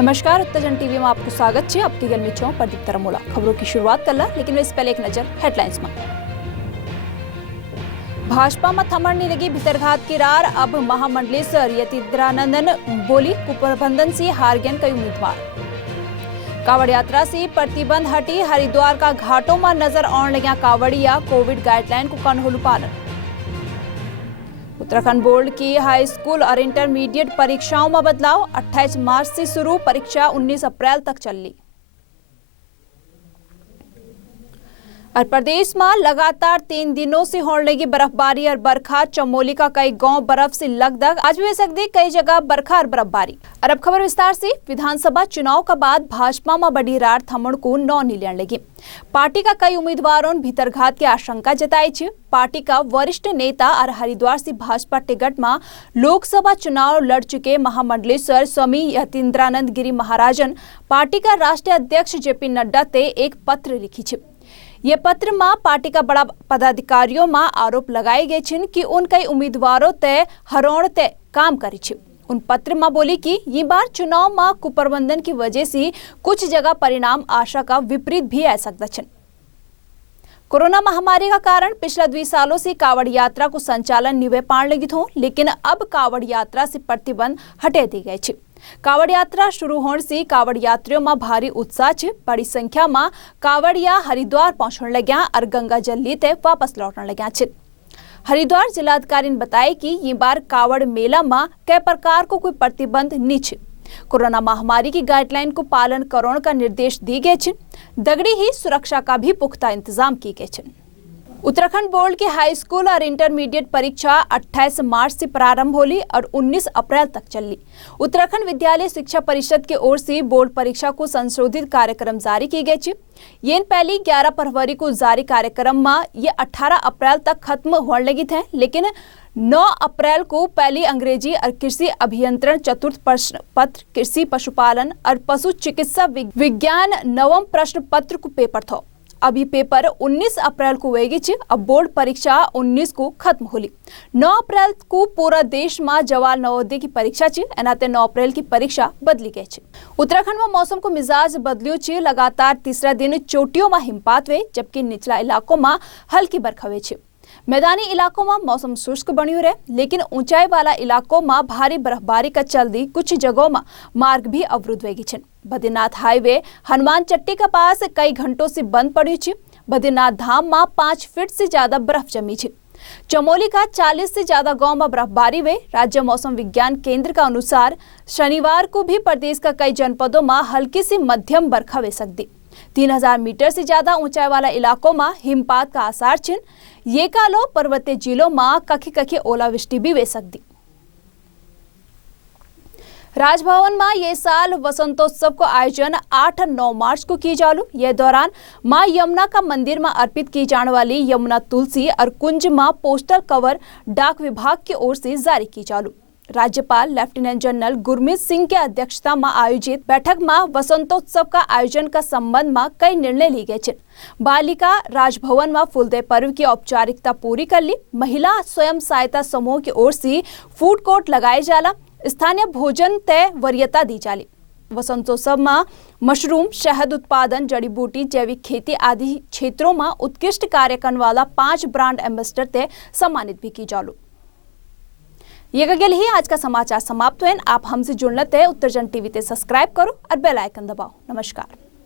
नमस्कार, उत्तरजन टीवी में आपको स्वागत है। आपकी गल में छो प्रदीप तरमोला। खबरों की शुरुआत करला, लेकिन इससे पहले एक नजर हेडलाइंस में। भाजपा में थमण नहीं लगी भितरघात की रार। अब महामंडलेश्वर यतीन्द्रानंदन बोली कुप्रबंधन से हार गए कई उम्मीदवार। कावड़ यात्रा से प्रतिबंध हटी, हरिद्वार का घाटों में नजर आने लगा कावड़िया। कोविड गाइडलाइन को कन पालन। उत्तराखंड बोर्ड की हाई स्कूल और इंटरमीडिएट परीक्षाओं में बदलाव। 28 मार्च से शुरू, परीक्षा 19 अप्रैल तक चली। और प्रदेश में लगातार 3 दिनों से होने लगी बर्फबारी और बरखा। चमोली का कई गांव बर्फ से लकदक। आज भी हो सकती कई जगह बरखा और बर्फबारी। और अब खबर विस्तार से। विधानसभा चुनाव के बाद भाजपा में बड़ी रार थमण को नौ नहीं लेने लगी। पार्टी का कई उम्मीदवारों ने भीतरघात की आशंका जताई है। पार्टी का वरिष्ठ नेता और हरिद्वार से भाजपा टिकट में लोकसभा चुनाव लड़ चुके महामंडलेश्वर स्वामी यतीन्द्रानंद गिरी महाराजन पार्टी का राष्ट्रीय अध्यक्ष जेपी नड्डा ते एक पत्र लिखी है। ये पत्र में पार्टी का बड़ा पदाधिकारियों में आरोप लगाए गए छिन कि उन कई उम्मीदवारों तय हरोण तय काम करी छे। उन पत्र में बोली कि ये बार चुनाव में कुप्रबंधन की वजह से कुछ जगह परिणाम आशा का विपरीत भी आ सकता छन। कोरोना महामारी का कारण पिछले 2 सालों से कावड़ यात्रा को संचालन निवे पाण लगी थो, लेकिन अब कावड़ यात्रा से प्रतिबंध हटे दी गए छे। कावड़ यात्रा शुरू होने से कावड़ यात्रियों में भारी उत्साह है। बड़ी संख्या में कावड़िया हरिद्वार पहुंचने लग्या और गंगा जल लेते वापस लौटने लग्या छे। हरिद्वार जिलाधिकारी ने बताया कि ये बार कावड़ मेला में कई प्रकार को कोई प्रतिबंध नहीं छे। कोरोना महामारी की गाइडलाइन को पालन करने का निर्देश दिए गए छे। दगड़ी ही सुरक्षा का भी पुख्ता इंतजाम किए गए छे। उत्तराखंड बोर्ड की हाई स्कूल और इंटरमीडिएट परीक्षा 28 मार्च से प्रारंभ होली और 19 अप्रैल तक चली। उत्तराखंड विद्यालय शिक्षा परिषद की ओर से बोर्ड परीक्षा को संशोधित कार्यक्रम जारी की गए थे। ये पहली 11 फरवरी को जारी कार्यक्रम में ये 18 अप्रैल तक खत्म होने लगी थे, लेकिन 9 अप्रैल को पहली अंग्रेजी और कृषि अभियंत्रण चतुर्थ प्रश्न पत्र, कृषि पशुपालन और पशु चिकित्सा विज्ञान नवम प्रश्न पत्र को पेपर था। अब ये पेपर 19 अप्रैल को होगी छे। अब बोर्ड परीक्षा 19 को खत्म होली। 9 अप्रैल को पूरा देश में जवाहर नवोदय की परीक्षा छे। एनाते 9 अप्रैल की परीक्षा बदली गई छे। उत्तराखंड में मौसम को मिजाज बदलियो छे। लगातार तीसरा दिन चोटियों में हिमपात हुए, जबकि निचला इलाकों में हल्की बरखा हुई छे। मैदानी इलाकों में मौसम शुष्क बन्यू रहे, लेकिन ऊंचाई वाला इलाकों में भारी बर्फबारी का चलती कुछ जगहों में मार्ग भी अवरुद्ध होगी छे। बद्रीनाथ हाईवे हनुमान चट्टी के पास कई घंटों से बंद पड़ी छे। बद्रीनाथ धाम में 5 फीट से ज्यादा बर्फ जमी छे। चमोली का 40 से ज्यादा गांव में बर्फबारी हुई। राज्य मौसम विज्ञान केंद्र का अनुसार शनिवार को भी प्रदेश का कई जनपदों में हल्की से मध्यम बरखा हो सकती। 3000 मीटर से ज्यादा ऊंचाई वाला इलाकों में हिमपात का आसार छिन। ये कालो पर्वतीय जिलों में कखी ओलावृष्टि भी हो सकती। राजभवन में ये साल वसंतोत्सव को आयोजन 8 और 9 मार्च को की जालू। ये दौरान मां यमुना का मंदिर में अर्पित की जाने वाली यमुना तुलसी और कुंज में पोस्टल कवर डाक विभाग की ओर से जारी की जालू। राज्यपाल लेफ्टिनेंट जनरल गुरमीत सिंह की अध्यक्षता में आयोजित बैठक में वसंतोत्सव का आयोजन का संबंध में कई निर्णय लिए गए थे। बालिका राजभवन में फूलदेव पर्व की औपचारिकता पूरी कर ली। महिला स्वयं सहायता समूह की ओर से फूड कोर्ट लगाए जाला। स्थानीय भोजन तय वरीयता दी जाली। वसंतोत्सव में मशरूम, शहद उत्पादन, जड़ी बूटी, जैविक खेती आदि क्षेत्रों में उत्कृष्ट कार्य करने वाला 5 ब्रांड एम्बेसडर तय सम्मानित भी की जालू। ये गल ही आज का समाचार समाप्त हुए। आप हमसे जुड़ने तय उत्तरजन टीवी ते सब्सक्राइब करो और बेल आइकन दबाओ। नमस्कार।